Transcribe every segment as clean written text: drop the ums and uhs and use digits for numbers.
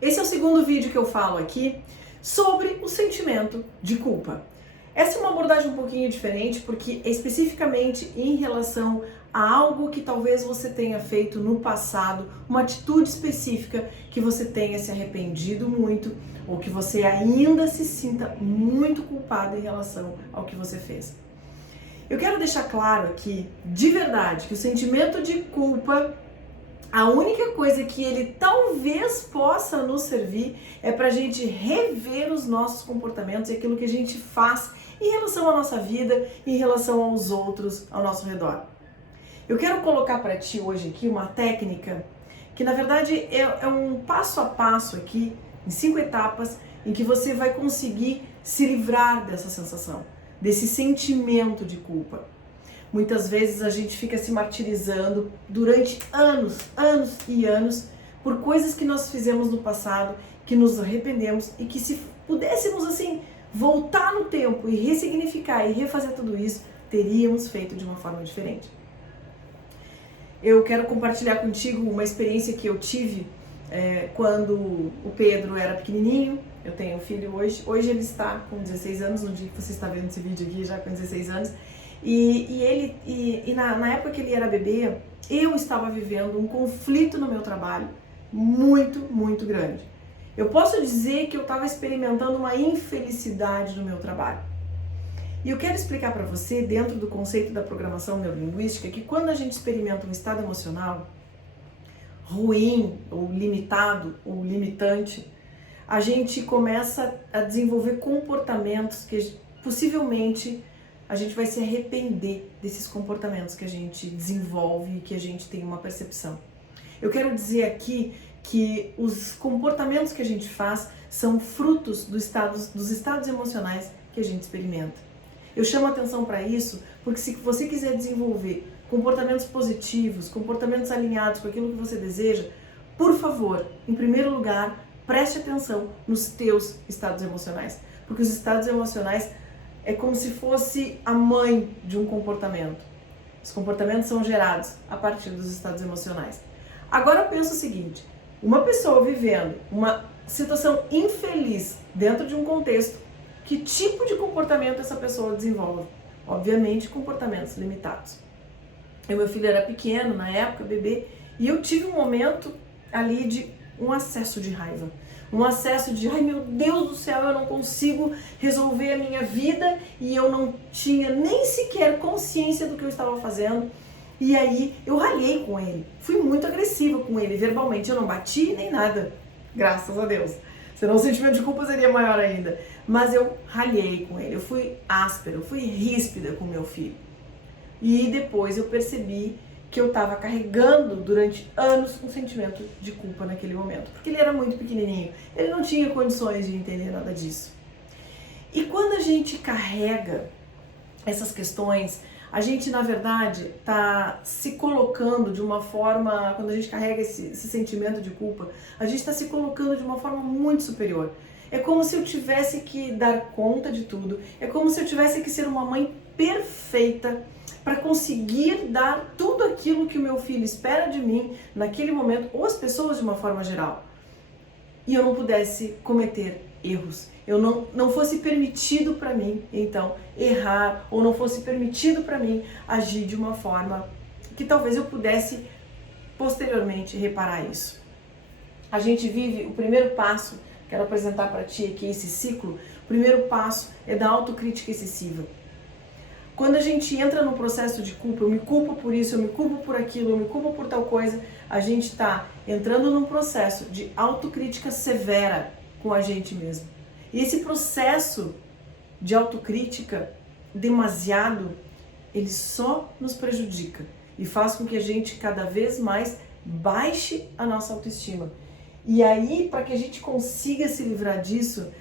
Esse é o segundo vídeo que eu falo aqui sobre o sentimento de culpa. Essa é uma abordagem um pouquinho diferente porque é especificamente em relação a algo que talvez você tenha feito no passado, uma atitude específica que você tenha se arrependido muito ou que você ainda se sinta muito culpado em relação ao que você fez. Eu quero deixar claro aqui, de verdade, que o sentimento de culpa, a única coisa que ele talvez possa nos servir é para a gente rever os nossos comportamentos e aquilo que a gente faz em relação à nossa vida, em relação aos outros ao nosso redor. Eu quero colocar para ti hoje aqui uma técnica que na verdade é um passo a passo aqui, em 5 etapas, em que você vai conseguir se livrar dessa sensação, desse sentimento de culpa. Muitas vezes a gente fica se martirizando durante anos e anos por coisas que nós fizemos no passado, que nos arrependemos e que se pudéssemos assim voltar no tempo e ressignificar e refazer tudo isso, teríamos feito de uma forma diferente. Eu quero compartilhar contigo uma experiência que eu tive quando o Pedro era pequenininho. Eu tenho um filho hoje. Hoje ele está com 16 anos, no dia que você está vendo esse vídeo aqui, já com 16 anos. Na época que ele era bebê, eu estava vivendo um conflito no meu trabalho muito grande. Eu posso dizer que eu estava experimentando uma infelicidade no meu trabalho. E eu quero explicar para você, dentro do conceito da programação neurolinguística, que quando a gente experimenta um estado emocional ruim, ou limitado, ou limitante, a gente começa a desenvolver comportamentos que possivelmente a gente vai se arrepender desses comportamentos que a gente desenvolve e que a gente tem uma percepção. Eu quero dizer aqui que os comportamentos que a gente faz são frutos dos estados emocionais que a gente experimenta. Eu chamo a atenção para isso porque se você quiser desenvolver comportamentos positivos, comportamentos alinhados com aquilo que você deseja, por favor, em primeiro lugar, preste atenção nos teus estados emocionais, porque os estados emocionais é como se fosse a mãe de um comportamento. Os comportamentos são gerados a partir dos estados emocionais. Agora pensa o seguinte, uma pessoa vivendo uma situação infeliz dentro de um contexto, que tipo de comportamento essa pessoa desenvolve? Obviamente, comportamentos limitados. Meu filho era pequeno, na época, bebê, e eu tive um momento ali de um acesso de raiva. Um acesso de, ai meu Deus do céu, eu não consigo resolver a minha vida e eu não tinha nem sequer consciência do que eu estava fazendo. E aí eu ralhei com ele, fui muito agressiva com ele, verbalmente, eu não bati nem nada, graças a Deus. Senão o sentimento de culpa seria maior ainda. Mas eu ralhei com ele, eu fui áspera, eu fui ríspida com meu filho. E depois eu percebi que eu estava carregando durante anos um sentimento de culpa naquele momento. Porque ele era muito pequenininho, ele não tinha condições de entender nada disso. E quando a gente carrega essas questões, a gente, na verdade, está se colocando de uma forma, quando a gente carrega esse sentimento de culpa, a gente está se colocando de uma forma muito superior. É como se eu tivesse que dar conta de tudo, é como se eu tivesse que ser uma mãe perfeita para conseguir dar tudo aquilo que o meu filho espera de mim naquele momento, ou as pessoas de uma forma geral. E eu não pudesse cometer erros, eu não fosse permitido para mim, então, errar, ou não fosse permitido para mim agir de uma forma que talvez eu pudesse posteriormente reparar isso. A gente vive o primeiro passo, quero apresentar para ti aqui esse ciclo, o primeiro passo é da autocrítica excessiva. Quando a gente entra no processo de culpa, eu me culpo por isso, eu me culpo por aquilo, eu me culpo por tal coisa, a gente está entrando num processo de autocrítica severa com a gente mesmo. E esse processo de autocrítica demasiado, ele só nos prejudica e faz com que a gente cada vez mais baixe a nossa autoestima. E aí, para que a gente consiga se livrar disso,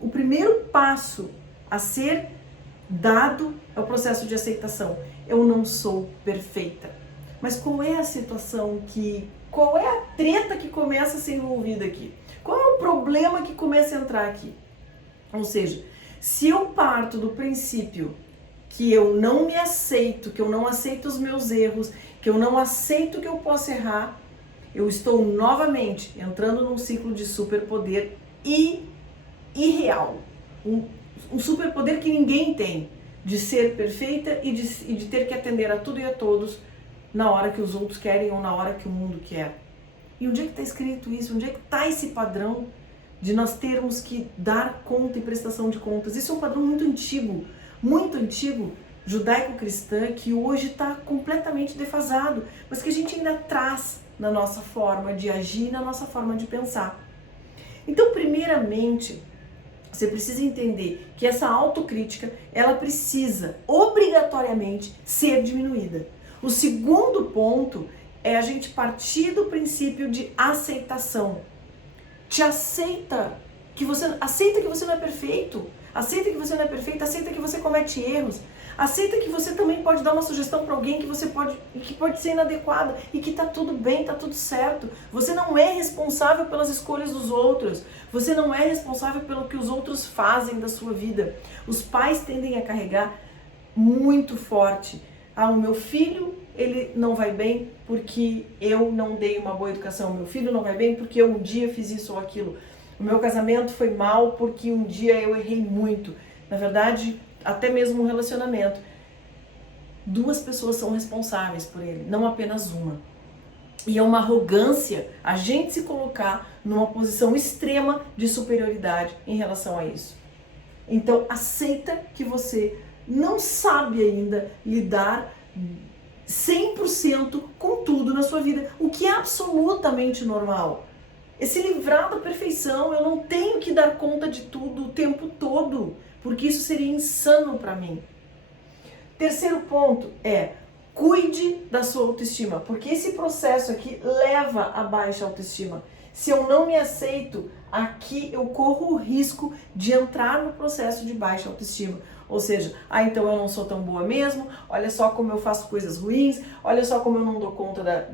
o primeiro passo a ser dado é o processo de aceitação. Eu não sou perfeita. Mas qual é a situação qual é a treta que começa a ser envolvida aqui? Qual é o problema que começa a entrar aqui? Ou seja, se eu parto do princípio que eu não me aceito, que eu não aceito os meus erros, que eu não aceito que eu possa errar, eu estou novamente entrando num ciclo de superpoder irreal. Um superpoder que ninguém tem, de ser perfeita e de ter que atender a tudo e a todos na hora que os outros querem ou na hora que o mundo quer. E onde é que está escrito isso? Onde é que está esse padrão de nós termos que dar conta e prestação de contas? Isso é um padrão muito antigo, judaico-cristã, que hoje está completamente defasado, mas que a gente ainda traz na nossa forma de agir, na nossa forma de pensar. Então, primeiramente, você precisa entender que essa autocrítica, ela precisa obrigatoriamente ser diminuída. O segundo ponto é a gente partir do princípio de aceitação. Aceita que você não é perfeito, aceita que você não é perfeita, aceita que você comete erros, aceita que você também pode dar uma sugestão para alguém que pode ser inadequada e que tá tudo bem, tá tudo certo. Você não é responsável pelas escolhas dos outros, você não é responsável pelo que os outros fazem da sua vida. Os pais tendem a carregar muito forte: o meu filho, ele não vai bem porque eu não dei uma boa educação, o meu filho não vai bem porque eu um dia fiz isso ou aquilo, o meu casamento foi mal porque um dia eu errei muito. Na verdade, até mesmo um relacionamento, 2 pessoas são responsáveis por ele, não apenas uma. E é uma arrogância a gente se colocar numa posição extrema de superioridade em relação a isso. Então, aceita que você não sabe ainda lidar 100% com tudo na sua vida, o que é absolutamente normal. É se livrar da perfeição. Eu não tenho que dar conta de tudo o tempo todo, porque isso seria insano para mim. Terceiro ponto é: cuide da sua autoestima, porque esse processo aqui leva a baixa autoestima. Se eu não me aceito, aqui eu corro o risco de entrar no processo de baixa autoestima. Ou seja, então eu não sou tão boa mesmo, olha só como eu faço coisas ruins, olha só como eu não dou conta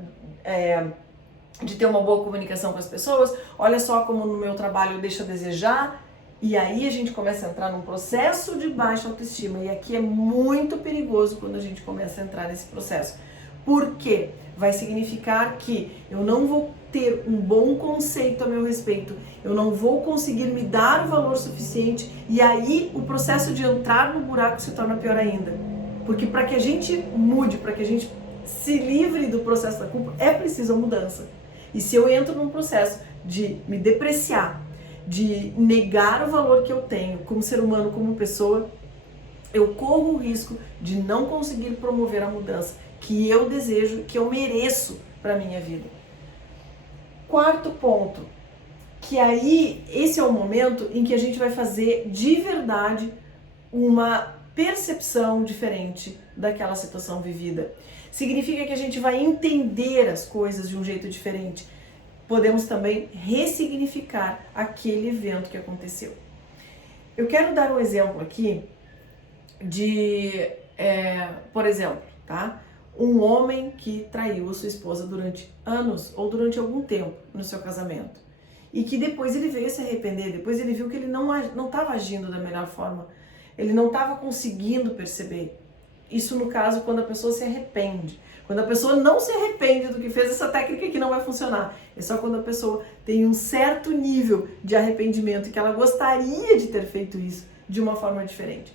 de ter uma boa comunicação com as pessoas, olha só como no meu trabalho eu deixo a desejar. E aí a gente começa a entrar num processo de baixa autoestima. E aqui é muito perigoso quando a gente começa a entrar nesse processo. Por quê? Vai significar que eu não vou ter um bom conceito a meu respeito, eu não vou conseguir me dar o valor suficiente, e aí o processo de entrar no buraco se torna pior ainda. Porque para que a gente mude, para que a gente se livre do processo da culpa, é preciso a mudança. E se eu entro num processo de me depreciar, de negar o valor que eu tenho como ser humano, como pessoa, eu corro o risco de não conseguir promover a mudança que eu desejo, que eu mereço para a minha vida. Quarto ponto, que aí esse é o momento em que a gente vai fazer de verdade uma percepção diferente daquela situação vivida. Significa que a gente vai entender as coisas de um jeito diferente. Podemos também ressignificar aquele evento que aconteceu. Eu quero dar um exemplo aqui de, por exemplo, tá? Um homem que traiu a sua esposa durante anos ou durante algum tempo no seu casamento e que depois ele veio se arrepender, depois ele viu que ele não estava agindo da melhor forma, ele não estava conseguindo perceber. Isso no caso quando a pessoa se arrepende. Quando a pessoa não se arrepende do que fez, essa técnica aqui não vai funcionar. É só quando a pessoa tem um certo nível de arrependimento que ela gostaria de ter feito isso de uma forma diferente.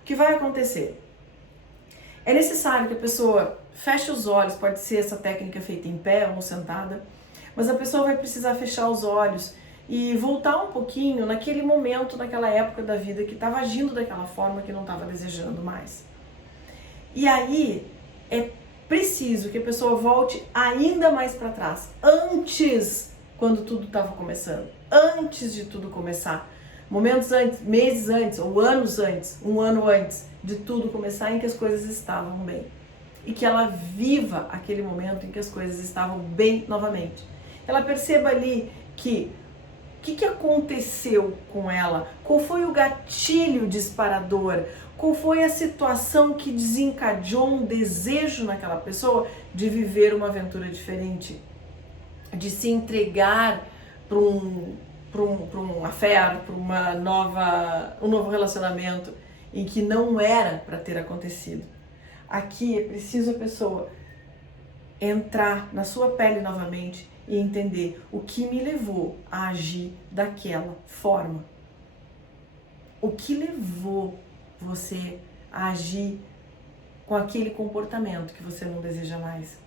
O que vai acontecer? É necessário que a pessoa feche os olhos, pode ser essa técnica feita em pé ou sentada, mas a pessoa vai precisar fechar os olhos e voltar um pouquinho naquele momento, naquela época da vida que estava agindo daquela forma que não estava desejando mais. E aí é preciso que a pessoa volte ainda mais para trás, antes, quando tudo estava começando, antes de tudo começar. Momentos antes, meses antes ou anos antes, um ano antes de tudo começar, em que as coisas estavam bem. E que ela viva aquele momento em que as coisas estavam bem novamente. Ela perceba ali que o que aconteceu com ela, qual foi o gatilho disparador, qual foi a situação que desencadeou um desejo naquela pessoa de viver uma aventura diferente, de se entregar para um affair, para um novo relacionamento em que não era para ter acontecido. Aqui é preciso a pessoa entrar na sua pele novamente e entender o que me levou a agir daquela forma. O que levou você a agir com aquele comportamento que você não deseja mais?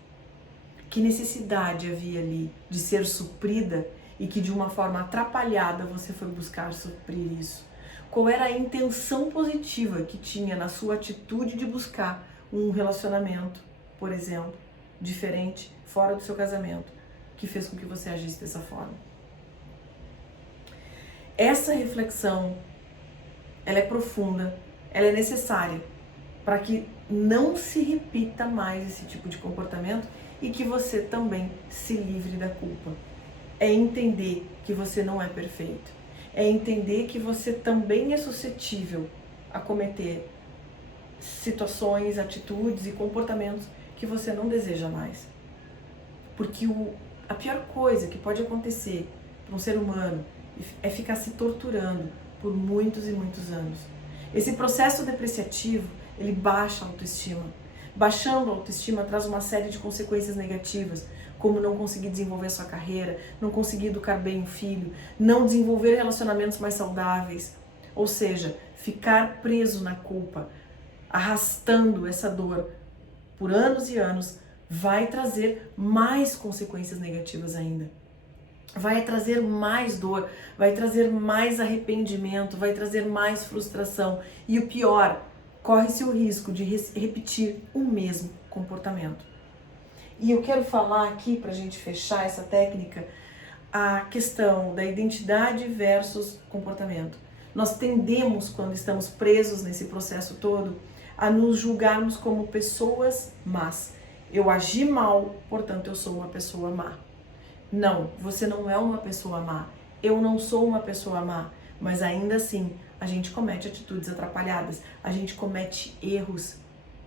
Que necessidade havia ali de ser suprida e que de uma forma atrapalhada você foi buscar suprir isso? Qual era a intenção positiva que tinha na sua atitude de buscar um relacionamento, por exemplo, diferente, fora do seu casamento, que fez com que você agisse dessa forma? Essa reflexão, ela é profunda, ela é necessária para que não se repita mais esse tipo de comportamento e que você também se livre da culpa. É entender que você não é perfeito. É entender que você também é suscetível a cometer situações, atitudes e comportamentos que você não deseja mais. Porque a pior coisa que pode acontecer para um ser humano é ficar se torturando por muitos e muitos anos. Esse processo depreciativo, ele baixa a autoestima. Baixando a autoestima traz uma série de consequências negativas, como não conseguir desenvolver a sua carreira, não conseguir educar bem o filho, não desenvolver relacionamentos mais saudáveis, ou seja, ficar preso na culpa, arrastando essa dor por anos e anos, vai trazer mais consequências negativas ainda. Vai trazer mais dor, vai trazer mais arrependimento, vai trazer mais frustração e o pior, corre-se o risco de repetir o mesmo comportamento. E eu quero falar aqui, para a gente fechar essa técnica, a questão da identidade versus comportamento. Nós tendemos, quando estamos presos nesse processo todo, a nos julgarmos como pessoas más. Eu agi mal, portanto eu sou uma pessoa má. Não, você não é uma pessoa má. Eu não sou uma pessoa má. Mas ainda assim, a gente comete atitudes atrapalhadas, a gente comete erros.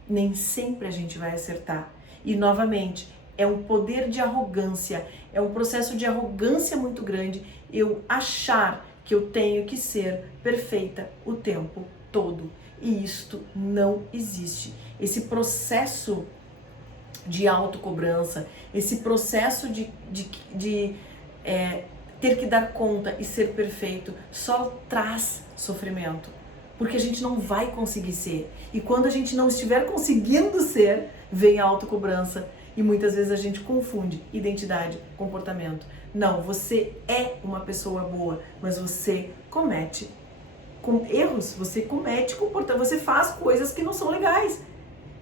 Nem sempre a gente vai acertar. E novamente, é um poder de arrogância, é um processo de arrogância muito grande eu achar que eu tenho que ser perfeita o tempo todo. E isto não existe. Esse processo de autocobrança, esse processo de ter que dar conta e ser perfeito só traz sofrimento, porque a gente não vai conseguir ser. E quando a gente não estiver conseguindo ser, vem a autocobrança e muitas vezes a gente confunde identidade, comportamento. Não, você é uma pessoa boa, mas você comete erros, você faz coisas que não são legais.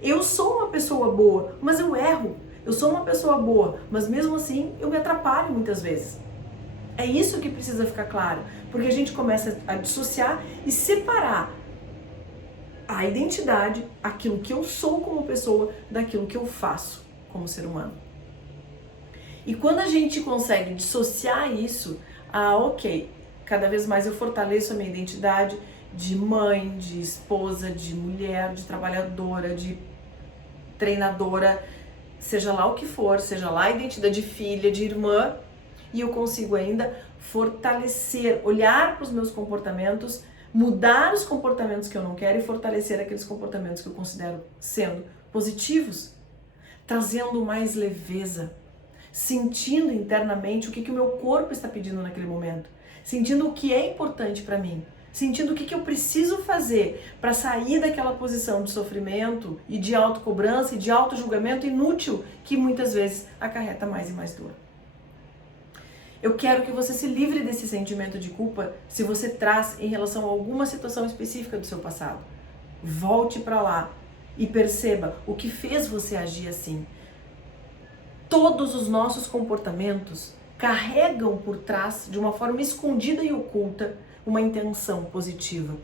Eu sou uma pessoa boa, mas eu erro. Eu sou uma pessoa boa, mas mesmo assim eu me atrapalho muitas vezes. É isso que precisa ficar claro, porque a gente começa a dissociar e separar a identidade, aquilo que eu sou como pessoa, daquilo que eu faço como ser humano. E quando a gente consegue dissociar isso, ok, cada vez mais eu fortaleço a minha identidade de mãe, de esposa, de mulher, de trabalhadora, de treinadora, seja lá o que for, seja lá a identidade de filha, de irmã, e eu consigo ainda fortalecer, olhar para os meus comportamentos, mudar os comportamentos que eu não quero e fortalecer aqueles comportamentos que eu considero sendo positivos, trazendo mais leveza, sentindo internamente o que o meu corpo está pedindo naquele momento, sentindo o que é importante para mim, sentindo o que eu preciso fazer para sair daquela posição de sofrimento e de autocobrança e de autojulgamento inútil que muitas vezes acarreta mais e mais dor. Eu quero que você se livre desse sentimento de culpa se você traz em relação a alguma situação específica do seu passado. Volte para lá e perceba o que fez você agir assim. Todos os nossos comportamentos carregam por trás, de uma forma escondida e oculta, uma intenção positiva.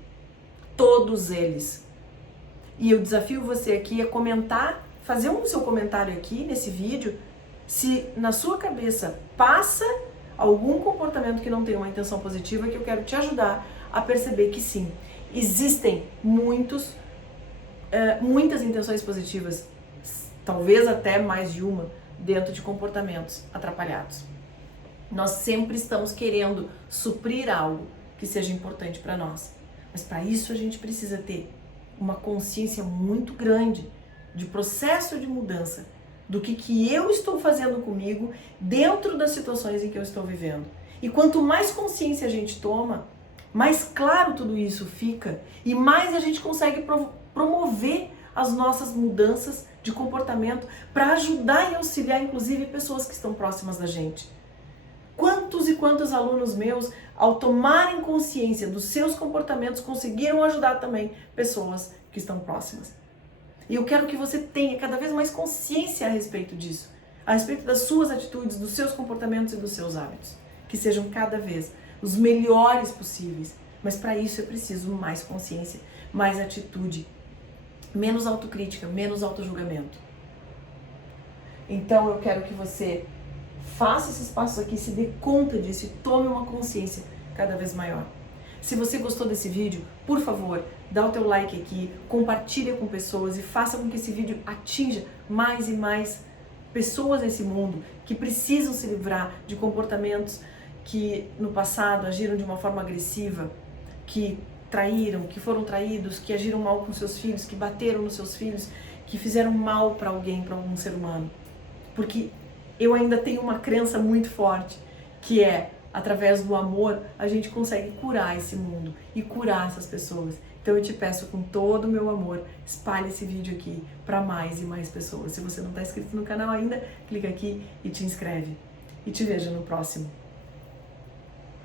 Todos eles. E eu desafio você aqui a comentar, fazer um seu comentário aqui nesse vídeo, se na sua cabeça passa algum comportamento que não tem uma intenção positiva, que eu quero te ajudar a perceber que sim, existem muitas intenções positivas, talvez até mais de uma, dentro de comportamentos atrapalhados. Nós sempre estamos querendo suprir algo que seja importante para nós, mas para isso a gente precisa ter uma consciência muito grande de processo de mudança, do que eu estou fazendo comigo dentro das situações em que eu estou vivendo. E quanto mais consciência a gente toma, mais claro tudo isso fica e mais a gente consegue promover as nossas mudanças de comportamento para ajudar e auxiliar, inclusive, pessoas que estão próximas da gente. Quantos e quantos alunos meus, ao tomarem consciência dos seus comportamentos, conseguiram ajudar também pessoas que estão próximas. E eu quero que você tenha cada vez mais consciência a respeito disso, a respeito das suas atitudes, dos seus comportamentos e dos seus hábitos, que sejam cada vez os melhores possíveis. Mas para isso é preciso mais consciência, mais atitude, menos autocrítica, menos autojulgamento. Então eu quero que você faça esses passos aqui, se dê conta disso e tome uma consciência cada vez maior. Se você gostou desse vídeo, por favor, dá o teu like aqui, compartilha com pessoas e faça com que esse vídeo atinja mais e mais pessoas nesse mundo que precisam se livrar de comportamentos que no passado agiram de uma forma agressiva, que traíram, que foram traídos, que agiram mal com seus filhos, que bateram nos seus filhos, que fizeram mal para alguém, para algum ser humano. Porque eu ainda tenho uma crença muito forte, que é, através do amor, a gente consegue curar esse mundo e curar essas pessoas. Então eu te peço com todo o meu amor, espalhe esse vídeo aqui para mais e mais pessoas. Se você não está inscrito no canal ainda, clica aqui e te inscreve. E te vejo no próximo.